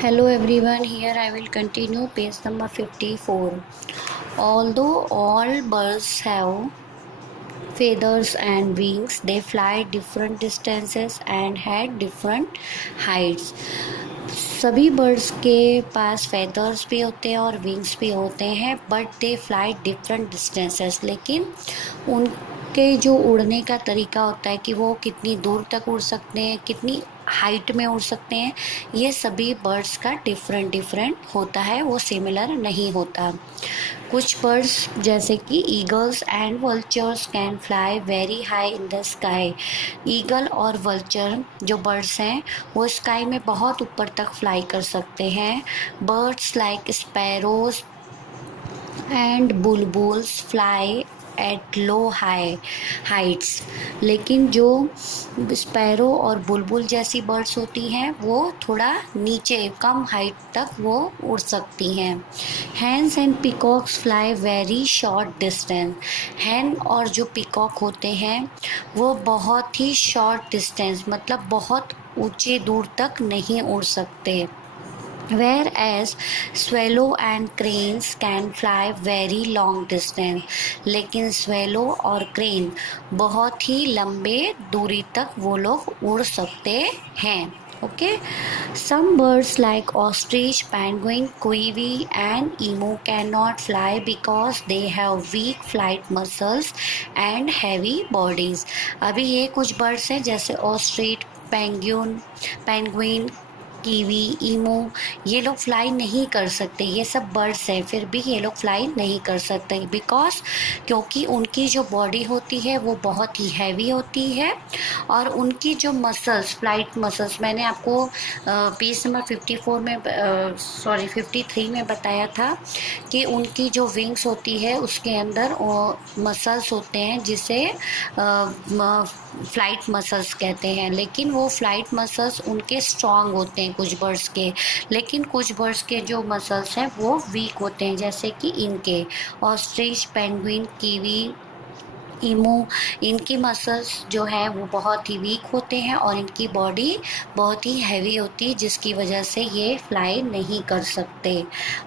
Hello everyone, here I will continue page number 54. Although all birds have feathers and wings, they fly different distances and had different heights. सभी birds के पास feathers भी होते हैं और wings भी होते हैं, but they fly different distances. लेकिन उनके जो उड़ने का तरीका होता है कि वो कितनी दूर तक उड़ सकते हैं, कितनी हाइट में उड़ सकते हैं, ये सभी बर्ड्स का डिफरेंट डिफरेंट होता है, वो सिमिलर नहीं होता। कुछ बर्ड्स जैसे कि eagles and vultures can fly very high in the sky. Eagle और वल्चर जो बर्ड्स हैं वो स्काई में बहुत ऊपर तक फ्लाई कर सकते हैं। Birds like sparrows and bulbuls fly at low heights. लेकिन जो स्पैरो और बुलबुल जैसी बर्ड्स होती हैं वो थोड़ा नीचे कम हाइट तक वो उड़ सकती हैं। Hens and peacocks fly very short distance. Hen और जो पिकॉक होते हैं वो बहुत ही शॉर्ट डिस्टेंस मतलब बहुत ऊंचे दूर तक नहीं उड़ सकते। Whereas swallow and cranes can fly very long distance, लेकिन swallow और crane बहुत ही लंबे दूरी तक वो लोग उड़ सकते हैं। Okay, some birds like ostrich, penguin, kiwi and emu cannot fly because they have weak flight muscles and heavy bodies. अभी ये कुछ birds हैं जैसे ostrich, penguin, कीवी, ईमू, ये लोग फ्लाई नहीं कर सकते। ये सब बर्ड्स हैं, फिर भी ये लोग फ्लाई नहीं कर सकते क्योंकि उनकी जो बॉडी होती है वो बहुत ही हैवी होती है और उनकी जो मसल्स, फ्लाइट मसल्स, मैंने आपको पेज नंबर 54 में 53 में बताया था कि उनकी जो विंग्स होती है उसके अंदर मसल्स होते हैं जिसे फ्लाइट मसल्स कहते हैं। लेकिन वो फ्लाइट मसल्स उनके स्ट्रॉन्ग होते हैं कुछ बर्ड्स के, लेकिन कुछ बर्ड्स के जो मसल्स हैं वो वीक होते हैं, जैसे कि इनके ऑस्ट्रिच, पेंगुइन, कीवी, ईमू, इनकी मसल्स जो है वो बहुत ही वीक होते हैं और इनकी बॉडी बहुत ही हैवी होती है जिसकी वजह से ये फ्लाई नहीं कर सकते।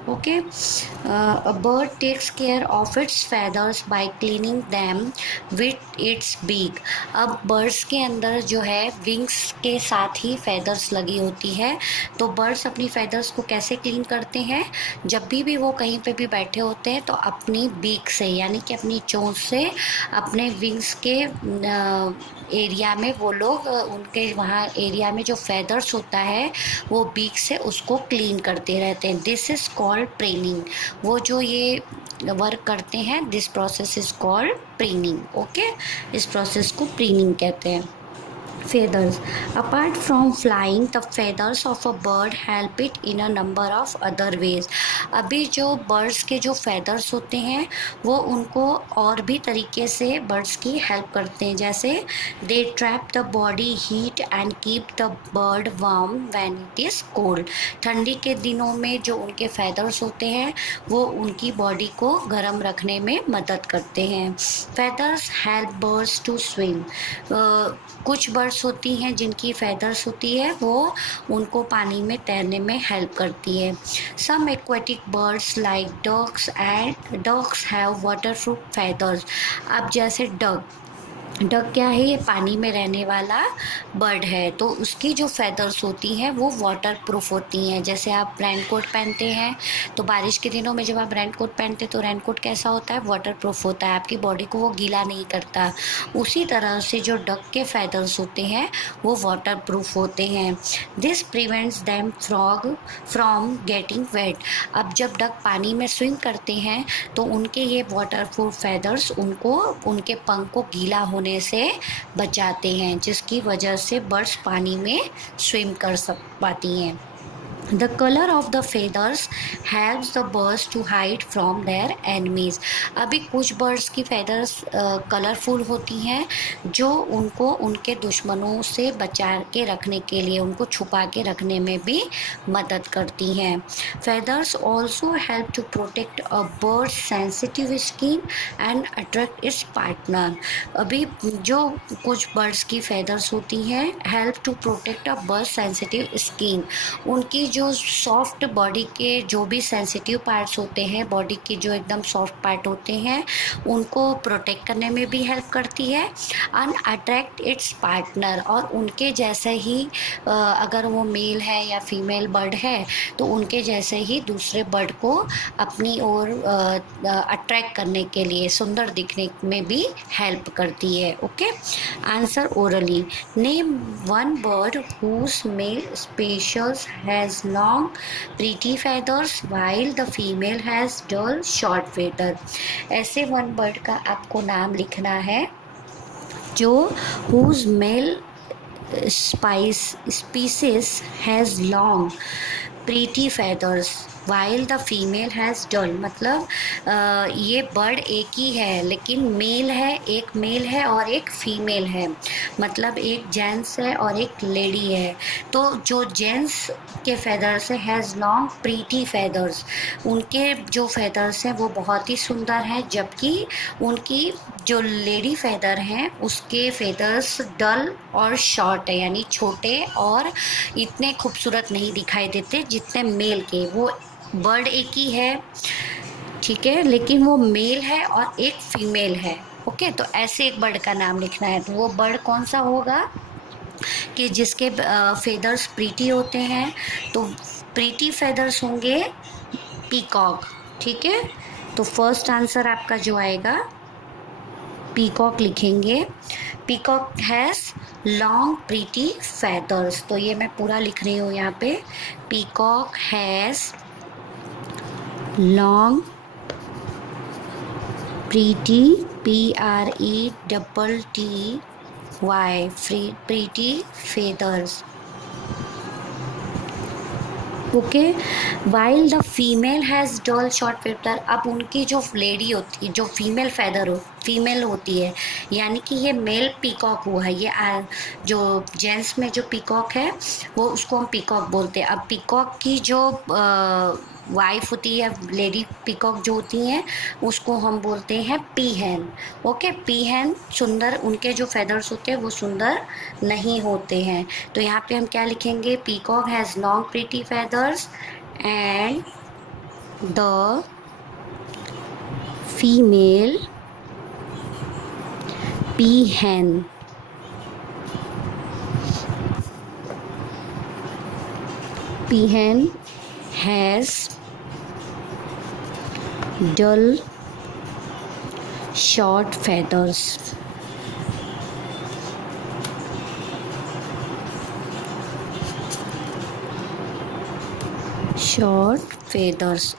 Okay, a bird takes care of its feathers by cleaning them with its beak. अब बर्ड्स के अंदर जो है विंग्स के साथ ही फेदर्स लगी होती है, तो बर्ड्स अपनी फेदर्स को कैसे क्लीन करते हैं? जब भी वो कहीं पे भी बैठे होते हैं तो अपनी बीक से यानी कि अपनी चोंच से अपने विंग्स के एरिया में वो लोग उनके वहाँ एरिया में जो फेदर्स होता है वो बीक से उसको क्लीन करते रहते हैं। This is called preening. वो जो ये वर्क करते हैं, this process is called preening. Okay, इस प्रोसेस को प्रीनिंग कहते हैं। Feathers. Apart from flying, the feathers of a bird help it in a number of other ways. अभी जो बर्ड्स के जो feathers होते हैं वो उनको और भी तरीके से बर्ड्स की हेल्प करते हैं, जैसे they trap the body heat and keep the bird warm when it is cold. ठंडी के दिनों में जो उनके feathers होते हैं वो उनकी बॉडी को गर्म रखने में मदद करते हैं। feathers help birds to swim. कुछ बर्ड्स होती हैं जिनकी फेदर्स होती है वो उनको पानी में तैरने में हेल्प करती है। Some aquatic birds like ducks have waterproof feathers. अब जैसे डक क्या है? ये पानी में रहने वाला बर्ड है, तो उसकी जो फेदर्स होती हैं वो वाटर प्रूफ होती हैं। जैसे आप रेनकोट पहनते हैं तो बारिश के दिनों में जब आप रेनकोट पहनते हैं तो रेनकोट कैसा होता है? वाटर प्रूफ होता है, आपकी बॉडी को वो गीला नहीं करता। उसी तरह से जो डक के फेदर्स होते हैं वो वाटर प्रूफ होते हैं। This prevents them from getting wait. अब जब डक पानी में स्विम करते हैं तो उनके ये वाटर प्रूफ फेदर्स उनको उनके पंख को गीला होने से बचाते हैं, जिसकी वजह से बर्ड्स पानी में स्विम कर पाती हैं। The color of the feathers helps the birds to hide from their enemies. अभी कुछ बर्ड्स की फेदर्स कलरफुल होती हैं जो उनको उनके दुश्मनों से बचा के रखने के लिए, उनको छुपा के रखने में भी मदद करती हैं। Feathers also help to protect a bird's sensitive skin and attract its partner. अभी जो कुछ बर्ड्स की फेदर्स होती हैं help to protect a bird sensitive skin, उनकी जो सॉफ्ट बॉडी के जो भी सेंसिटिव पार्ट्स होते हैं, बॉडी के जो एकदम सॉफ्ट पार्ट होते हैं, उनको प्रोटेक्ट करने में भी हेल्प करती है एंड अट्रैक्ट इट्स पार्टनर। और उनके जैसे ही अगर वो मेल है या फीमेल बर्ड है तो उनके जैसे ही दूसरे बर्ड को अपनी ओर अट्रैक्ट करने के लिए, सुंदर दिखने में भी हेल्प करती है। Okay, answer orally. Name one bird whose male species has long pretty feathers while the female has dull short feather। ऐसे वन बर्ड का आपको नाम लिखना है जो whose male species has long pretty feathers while the female has dull। मतलब ये bird एक ही है लेकिन मेल है, एक मेल है और एक फीमेल है, मतलब एक जेंट्स है और एक लेडी है। तो जो जेंट्स के फेदर्स है हैज़ लॉन्ग प्रीटी फेदर्स, उनके जो फेदर्स हैं वो बहुत ही सुंदर हैं, जबकि उनकी जो लेडी फेदर हैं उसके फेदर्स डल और शॉर्ट है, यानी छोटे और इतने खूबसूरत नहीं दिखाई देते जितने मेल के। वो बर्ड एक ही है, ठीक है, लेकिन वो मेल है और एक फीमेल है। ओके, तो ऐसे एक बर्ड का नाम लिखना है। तो वो बर्ड कौन सा होगा कि जिसके फेदर्स प्रीटी होते हैं? तो प्रीटी फेदर्स होंगे पीकॉक। ठीक है, तो फर्स्ट आंसर आपका जो आएगा पीकॉक लिखेंगे। Peacock has long pretty feathers. तो ये मैं पूरा लिख रही हूँ यहाँ पे। Peacock has long pretty PRETTY pretty feathers. Okay, while the female has dull short feather. अब उनकी जो लेडी होती है, जो फीमेल होती है, यानी कि ये मेल पीकॉक हुआ है। ये जो जेंट्स में जो पीकॉक है वो उसको हम पीकॉक बोलते हैं। अब पीकॉक की जो वाइफ होती है, लेडी पीकॉक जो होती हैं, उसको हम बोलते हैं पीहन। ओके, पीहन सुंदर, उनके जो फेदर्स होते हैं वो सुंदर नहीं होते हैं। तो यहाँ पे हम क्या लिखेंगे? Peacock has long pretty feathers and the female peahen has dull short feathers।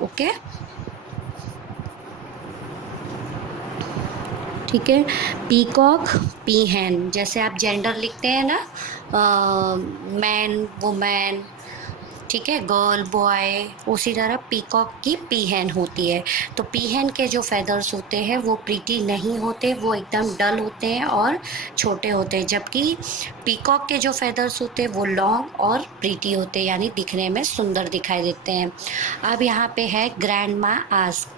Okay, ठीक है। पीकॉक, पीहन, जैसे आप जेंडर लिखते हैं ना, मैन वुमेन, ठीक है, गर्ल बॉय, उसी तरह पीकॉक की पीहन होती है। तो पीहन के जो फेदर्स होते हैं वो प्रीटी नहीं होते, वो एकदम डल होते हैं और छोटे होते हैं, जबकि पीकॉक के जो फेदर्स होते हैं वो लॉन्ग और प्रीटी होते हैं, यानी दिखने में सुंदर दिखाई देते हैं। अब यहाँ पे है grandma ask,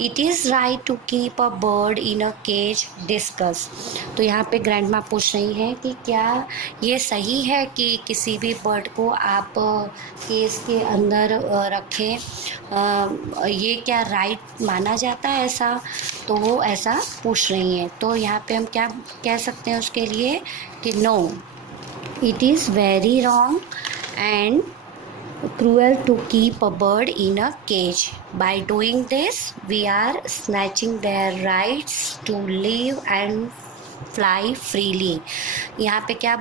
it is right to keep a bird in a cage, discuss. तो यहाँ पे ग्रैंड माँ पूछ रही हैं कि क्या ये सही है कि किसी भी बर्ड को आप केज के अंदर रखें, ये क्या राइट माना जाता है ऐसा? तो वो ऐसा पूछ रही हैं। तो यहाँ पे हम क्या कह सकते हैं उसके लिए कि no, it is very wrong and cruel to keep a bird in a cage. By doing this, we are snatching their rights to live and fly freely. यहाँ पे क्या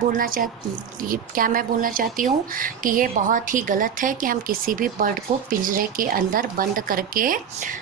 मैं बोलना चाहती हूँ कि ये बहुत ही गलत है कि हम किसी भी बर्ड को पिंजरे के अंदर बंद करके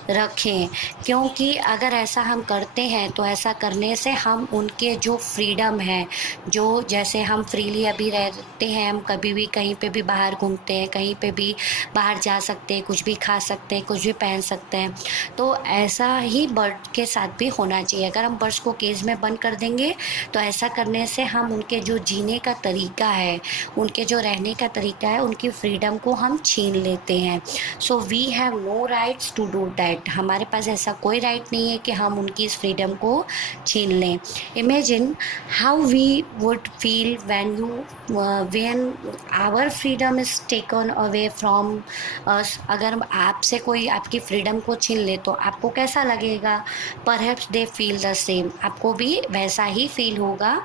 रखें, क्योंकि अगर ऐसा हम करते हैं तो ऐसा करने से हम उनके जो फ्रीडम है, जो जैसे हम फ्रीली अभी रहते हैं, हम कभी भी कहीं पे भी बाहर घूमते हैं, कहीं पे भी बाहर जा सकते हैं, कुछ भी खा सकते हैं, कुछ भी पहन सकते हैं, तो ऐसा ही बर्ड के साथ भी होना चाहिए। अगर हम बर्ड्स को केज में बंद कर देंगे देंगे, तो ऐसा करने से हम उनके जो जीने का तरीका है, उनके जो रहने का तरीका है, उनकी फ्रीडम को हम छीन लेते हैं। So we have no rights to do that. हमारे पास ऐसा कोई राइट नहीं है कि हम उनकी इस फ्रीडम को छीन लें। Imagine how we would feel when our freedom is taken away from us. अगर आपसे कोई आपकी फ्रीडम को छीन ले तो आपको कैसा लगेगा? Perhaps they feel the same. आपको भी वैसा ही फील होगा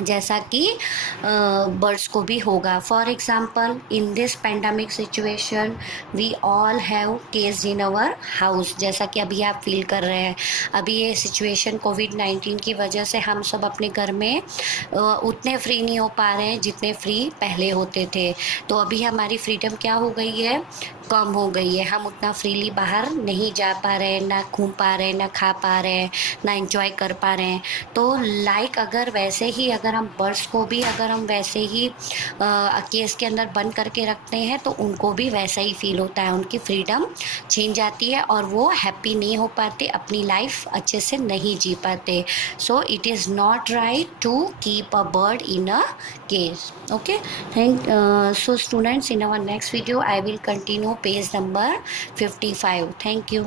जैसा कि बर्ड्स को भी होगा। For example, in this pandemic situation we all have case in our house. जैसा कि अभी आप फील कर रहे हैं, अभी ये सिचुएशन कोविड-19 की वजह से हम सब अपने घर में उतने फ्री नहीं हो पा रहे हैं जितने फ्री पहले होते थे। तो अभी हमारी फ्रीडम क्या हो गई है? कम हो गई है। हम उतना फ्रीली बाहर नहीं जा पा रहे हैं, ना घूम पा रहे हैं, ना खा पा रहे हैं, ना एंजॉय कर पा रहे हैं। तो अगर वैसे ही अगर हम बर्ड्स को भी अगर हम वैसे ही केस के अंदर बंद करके रखते हैं तो उनको भी वैसा ही फील होता है, उनकी फ्रीडम छीन जाती है और वो हैप्पी नहीं हो पाते, अपनी लाइफ अच्छे से नहीं जी पाते। So it is not right to keep a bird in a cage. Okay, so students, in our next video I will continue page number 55. Thank you.